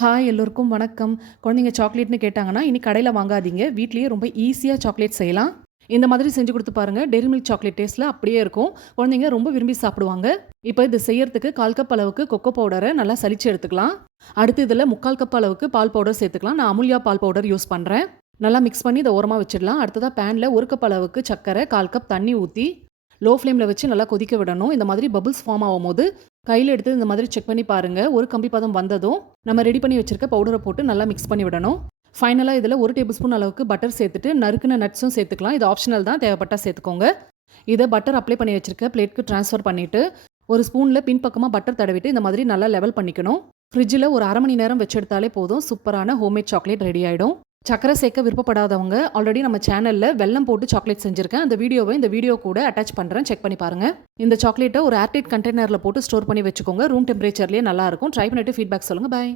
Hi எல்லோருக்கும் வணக்கம். குழந்தைங்க சாக்லேட்னு கேட்டாங்கன்னா இனி கடையில் வாங்காதீங்க. வீட்லேயே ரொம்ப ஈஸியாக சாக்லேட் செய்யலாம். இந்த மாதிரி செஞ்சு கொடுத்து பாருங்க. டெய்ரி மில்க் சாக்லேட் டேஸ்ட்டில் அப்படியே இருக்கும். குழந்தைங்க ரொம்ப விரும்பி சாப்பிடுவாங்க. இப்போ இது செய்யறதுக்கு கால் கப் அளவுக்கு கொக்கோ பவுடரை நல்லா சலிச்சு எடுத்துக்கலாம். அடுத்து இதில் முக்கால் கப் அளவுக்கு பால் பவுடர் சேர்த்துக்கலாம். நான் அமுல்யா பால் பவுடர் யூஸ் பண்ணுறேன் நல்லா மிக்ஸ் பண்ணி இதை ஓரமாக வச்சிடலாம். அடுத்ததாக பேனில் ஒரு கப் அளவுக்கு சர்க்கரை கால் கப் தண்ணி ஊற்றி லோ ஃப்ளேமில் வச்சு நல்லா கொதிக்க விடணும். இந்த மாதிரி பபுள்ஸ் ஃபார்ம் ஆகும் போது கையில் எடுத்து இந்த மாதிரி செக் பண்ணி பாருங்கள் ஒரு கம்பி பதம் வந்ததும் நம்ம ரெடி பண்ணி வச்சிருக்க பவுடரை போட்டு நல்லா மிக்ஸ் பண்ணி விடணும். ஃபைனலாக இதில் ஒரு டேபிள் ஸ்பூன் அளவுக்கு பட்டர் சேர்த்துட்டு நறுக்குன நட்ஸும் சேர்த்துக்கலாம். இது ஆப்ஷனல் தான். தேவைப்பட்டால் சேர்த்துக்கோங்க. இதை பட்டர் அப்ளை பண்ணி வச்சுருக்க பிளேட்க்கு ட்ரான்ஸ்ஃபர் பண்ணிவிட்டு ஒரு ஸ்பூனில் பின்பக்கமாக பட்டர் தடவிட்டு இந்த மாதிரி நல்லா லெவல் பண்ணிக்கணும். ஃப்ரிட்ஜில் ஒரு அரை மணி நேரம் வச்சு எடுத்தாலே போதும். சூப்பரான ஹோம்மேட் சாக்லேட் ரெடி ஆகிடும் சக்கரை சேர்க்க விருப்பப்படாதவங்க ஆல்ரெடி நம்ம சேனலில் வெல்லம் போட்டு சாக்லேட் செஞ்சுருக்கேன். அந்த வீடியோவை இந்த வீடியோ கூட அட்டாச் பண்ணுறேன் செக் பண்ணி பாருங்கள் இந்த சாக்லேட்டை ஒரு ஏர்டைட் கண்டெய்னரில் போட்டு ஸ்டோர் பண்ணி வச்சுக்கோங்க. ரூம் டெம்பரேச்சர்லேயே நல்லா இருக்கும். ட்ரை பண்ணிட்டு ஃபீட்பேக் சொல்லுங்கள் பாய்